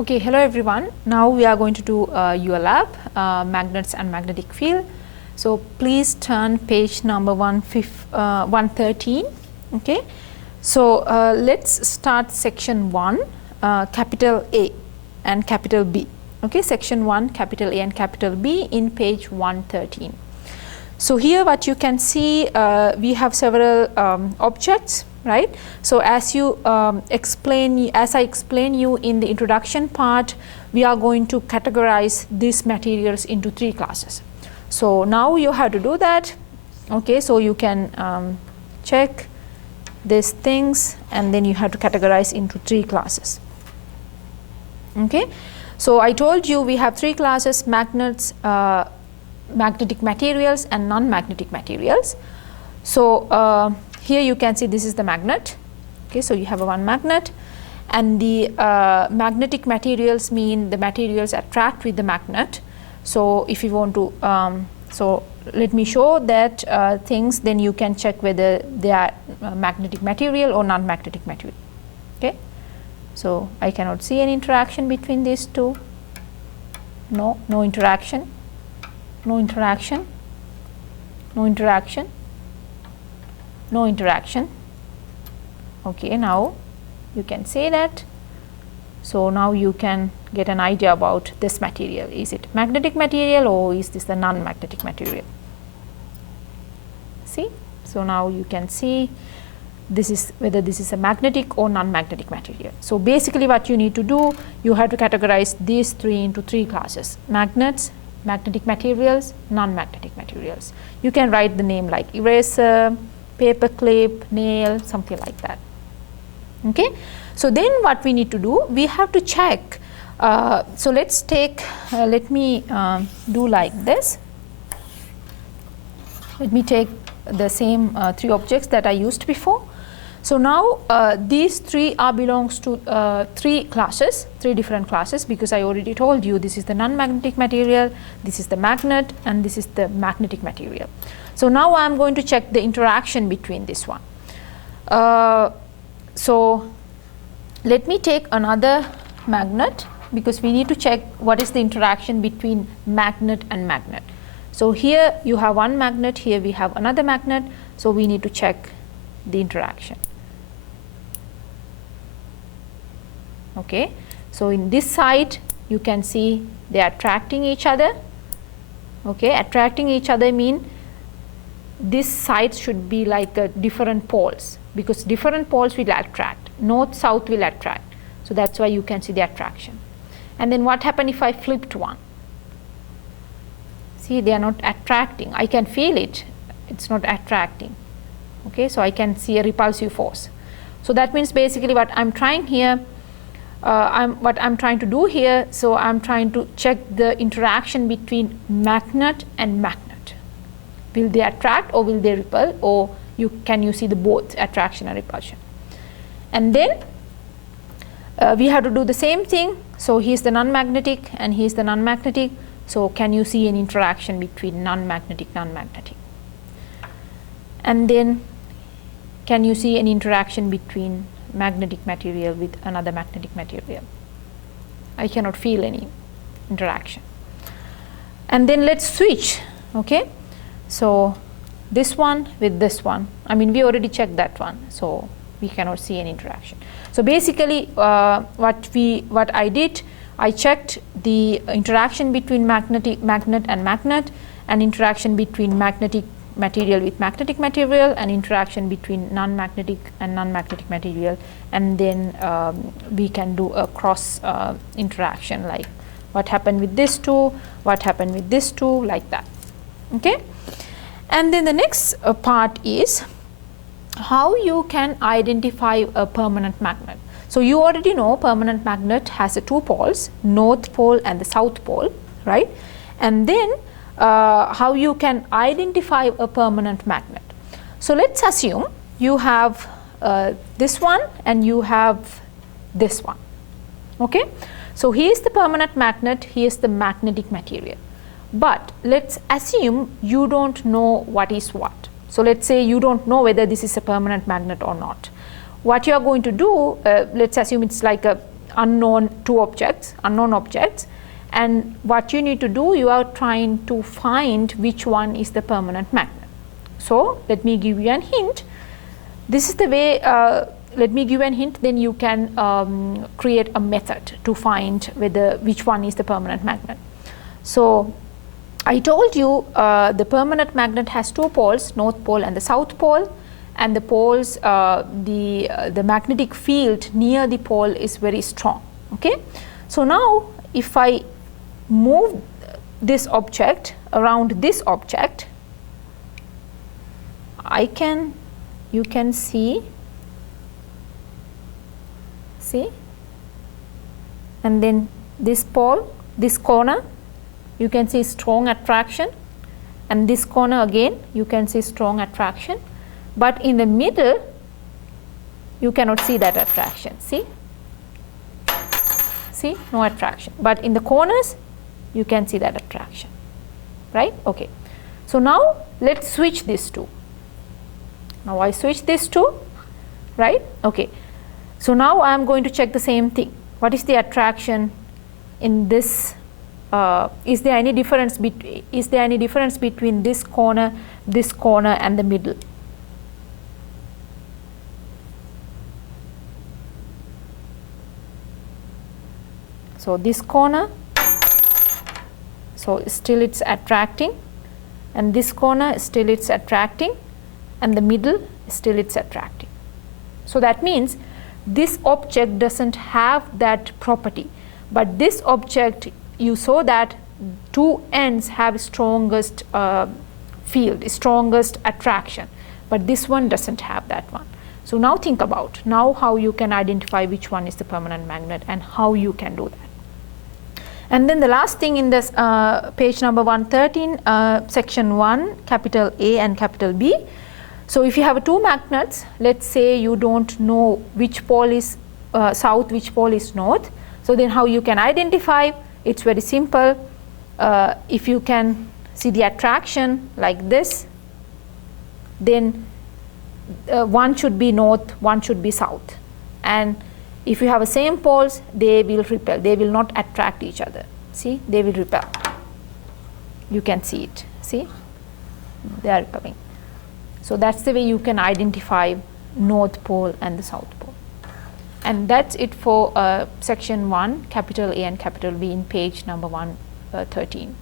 Okay, hello everyone. Now we are going to do your lab, magnets and magnetic field. So please turn page number 113. Okay, so let's start section 1, capital A and capital B. Okay, section 1, capital A and capital B in page 113. So here what you can see, we have several objects, right? So as you as I explain you in the introduction part, we are going to categorize these materials into 3 classes. So now you have to do that. Okay, so you can check these things and then you have to categorize into 3 classes. Okay, so I told you we have 3 classes: magnets, magnetic materials and non-magnetic materials. So here you can see this is the magnet. Okay, so you have one magnet, and the magnetic materials mean the materials attract with the magnet. So if you want to, so let me show that things, then you can check whether they are magnetic material or non-magnetic material. Okay, so I cannot see any interaction between these two. No interaction. No interaction, no interaction, no interaction. Okay, now you can say that. So now you can get an idea about this material. Is it magnetic material or is this the non-magnetic material? See, so now you can see this is whether this is a magnetic or non-magnetic material. So basically what you need to do, you have to categorize these 3 into 3 classes: magnets, magnetic materials, non-magnetic materials. You can write the name like eraser, paper clip, nail, something like that. Okay, so then what we need to do, we have to check. So let's take, let me do like this. Let me take the same 3 objects that I used before. So now these 3 belongs to 3 classes, 3 different classes, because I already told you this is the non-magnetic material, this is the magnet, and this is the magnetic material. So now I am going to check the interaction between this one. So let me take another magnet, because we need to check what is the interaction between magnet and magnet. So here you have one magnet, here we have another magnet, so we need to check the interaction. Okay, so in this side you can see they are attracting each other. Okay, attracting each other mean this side should be like different poles, because different poles will attract. North, south will attract. So that's why you can see the attraction. And then what happens if I flipped one? See, they are not attracting. I can feel it. It's not attracting. Okay, so I can see a repulsive force. So that means basically what I'm trying here, what I'm trying to do here, so I'm trying to check the interaction between magnet and magnet. Will they attract or will they repel, or can you see the both attraction and repulsion? And then we have to do the same thing. So here's the non-magnetic and here's the non-magnetic. So can you see an interaction between non-magnetic? And then can you see an interaction between magnetic material with another magnetic material? I cannot feel any interaction. And then let's switch. Okay, so this one with this one, I mean we already checked that one, so we cannot see any interaction. So basically what I did, I checked the interaction between magnet and magnet, and interaction between magnetic material with magnetic material, and interaction between non-magnetic and non-magnetic material, and then we can do a cross interaction, like what happened with this two, what happened with this two, like that. Okay, and then the next part is how you can identify a permanent magnet. So you already know permanent magnet has 2 poles, north pole and the south pole, right? And then how you can identify a permanent magnet. So let's assume you have this one and you have this one. Okay, so here's the permanent magnet, here's the magnetic material. But let's assume you don't know what is what. So let's say you don't know whether this is a permanent magnet or not. What you are going to do, let's assume it's like a unknown objects, and what you need to do, you are trying to find which one is the permanent magnet. So let me give you a hint. This is the way, let me give you a hint, then you can create a method to find which one is the permanent magnet. So I told you the permanent magnet has two poles, north pole and the south pole, and the poles, the magnetic field near the pole is very strong. Okay, so now if I move this object around this object, you can see, and then this pole, this corner, you can see strong attraction, and this corner again you can see strong attraction, but in the middle you cannot see that attraction. See, no attraction, but in the corners you can see that attraction, right? Okay, so now let's switch these two. Now I switch these two, right? Okay, so now I am going to check the same thing. What is the attraction in this? Is there any difference between this corner, and the middle? So this corner, so still it's attracting, and this corner still it's attracting, and the middle still it's attracting. So that means this object doesn't have that property, but this object, you saw that two ends have strongest field, strongest attraction, but this one doesn't have that one. So now think about now how you can identify which one is the permanent magnet and how you can do that. And then the last thing in this page number 113, section 1, capital A and capital B. So if you have two magnets, let's say you don't know which pole is south, which pole is north. So then how you can identify? It's very simple. If you can see the attraction like this, then one should be north, one should be south. And if you have the same poles, they will repel, they will not attract each other. See, they will repel. You can see it, see, they are repelling. So that's the way you can identify north pole and the south pole. And that's it for section 1, capital A and capital B in page number 113.